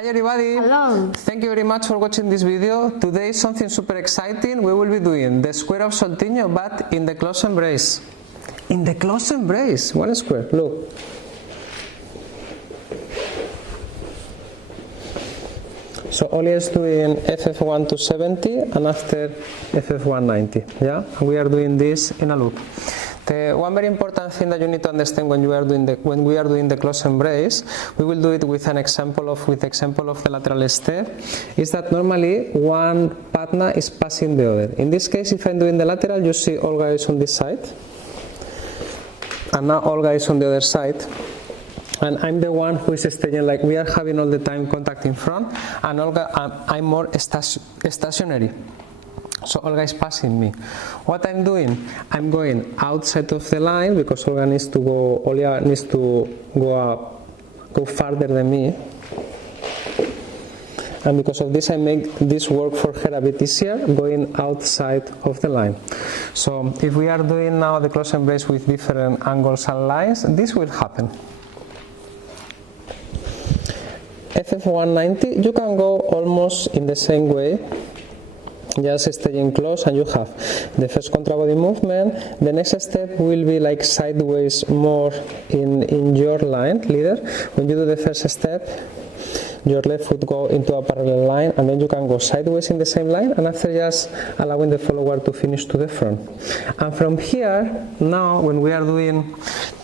Hi everybody! Hello! Thank you very much for watching this video. Today is something super exciting. We will be doing the square of Soltinho, but in the close embrace. In the close embrace! One square, look. So Olga is doing FF-1-270 and after FF-1-90. Yeah? And we are doing this in a loop. The one very important thing that you need to understand when we are doing the close embrace, we will do it with the example of the lateral step, is that normally one partner is passing the other. In this case, if I'm doing the lateral, you see Olga is on this side, and now Olga is on the other side. And I'm the one who is staying, like we are having all the time contact in front, and Olga, I'm more stationary. So Olga is passing me. What I'm doing, I'm going outside of the line because Olga needs to go farther than me. And because of this, I make this work for her a bit easier, going outside of the line. So if we are doing now the close embrace with different angles and lines, this will happen. FF-1-90, you can go almost in the same way. Just staying close, and you have the first contrabody movement. The next step will be like sideways, more in your line, leader. When you do the first step, your left foot go into a parallel line, and then you can go sideways in the same line, and after just allowing the follower to finish to the front. And from here, now when we are doing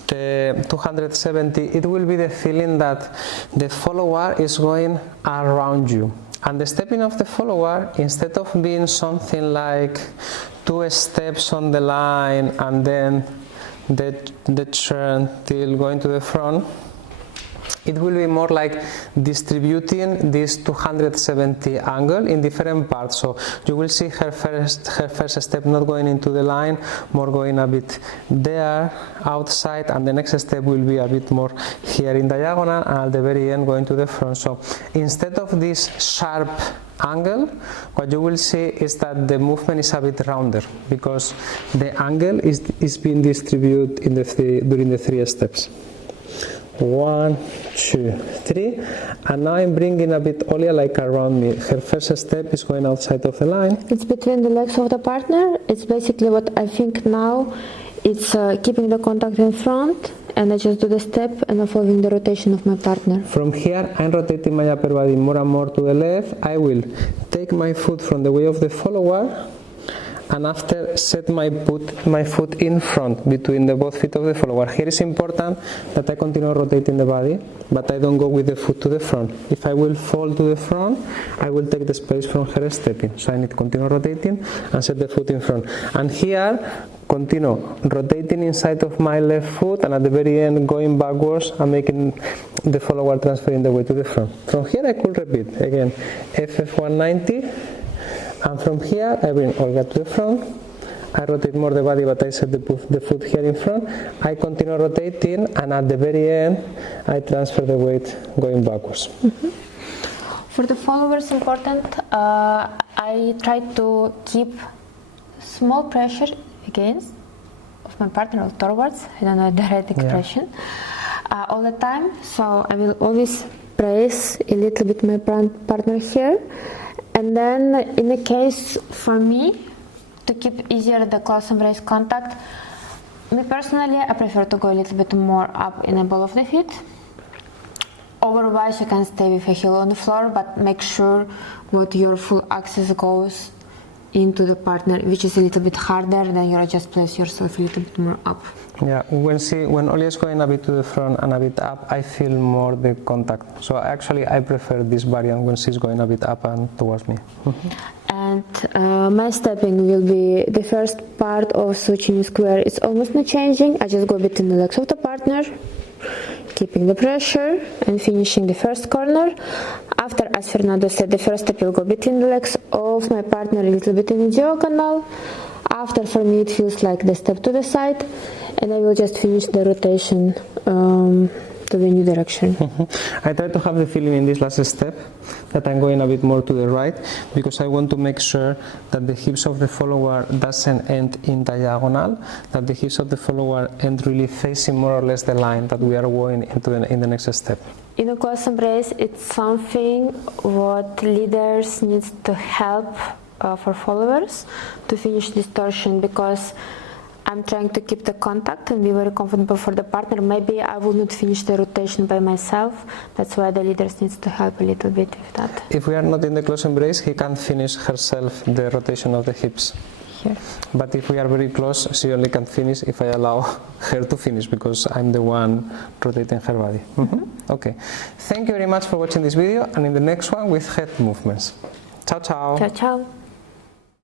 the 270, it will be the feeling that the follower is going around you. And the stepping of the follower, instead of being something like 2 steps on the line and then the turn till going to the front, it will be more like distributing this 270 angle in different parts. So you will see her first step not going into the line, more going a bit there, outside, and the next step will be a bit more here in diagonal, and at the very end going to the front. So instead of this sharp angle, what you will see is that the movement is a bit rounder because the angle is being distributed during the 3 steps. 1, 2, 3, and now I'm bringing a bit Olga like around me. Her first step is going outside of the line. It's between the legs of the partner. It's basically what I think now. It's keeping the contact in front, and I just do the step and I'm following the rotation of my partner. From here, I'm rotating my upper body more and more to the left. I will take my foot from the way of the follower, and after set my foot in front between the both feet of the follower. Here is important that I continue rotating the body, but I don't go with the foot to the front. If I will fall to the front, I will take the space from her stepping. So I need to continue rotating and set the foot in front. And here, continue rotating inside of my left foot, and at the very end going backwards and making the follower transferring the weight to the front. From here I could repeat again FF-1-90. And from here, I bring Olga to the front, I rotate more the body, but I set the foot here in front, I continue rotating, and at the very end, I transfer the weight going backwards. Mm-hmm. For the followers, important, I try to keep small pressure against of my partner or towards, I don't know the right expression, all the time, so I will always press a little bit my partner here. And then in the case for me, to keep easier the close embrace contact, me personally, I prefer to go a little bit more up in the ball of the feet. Otherwise, you can stay with a heel on the floor, but make sure what your full axis goes into the partner, which is a little bit harder, then you just place yourself a little bit more up. Yeah, when Olga is going a bit to the front and a bit up, I feel more the contact. So actually I prefer this variant when she's going a bit up and towards me. And my stepping will be the first part of Soltinho square. It's almost not changing. I just go between the legs of the partner, keeping the pressure and finishing the first corner. After, as Fernando said, the first step will go between the legs of my partner, a little bit in the diagonal. After, for me, it feels like the step to the side, and I will just finish the rotation to the new direction. I try to have the feeling in this last step that I'm going a bit more to the right, because I want to make sure that the hips of the follower doesn't end in diagonal, that the hips of the follower end really facing more or less the line that we are going into in the next step. in a close embrace, it's something what leaders need to help for followers to finish distortion, because I'm trying to keep the contact and be very comfortable for the partner. Maybe I will not finish the rotation by myself. That's why the leaders needs to help a little bit with that. If we are not in the close embrace, he can't finish herself the rotation of the hips. Here. But if we are very close, she only can finish if I allow her to finish, because I'm the one rotating her body. Okay. Thank you very much for watching this video, and in the next one with head movements. Ciao, ciao. Ciao, ciao.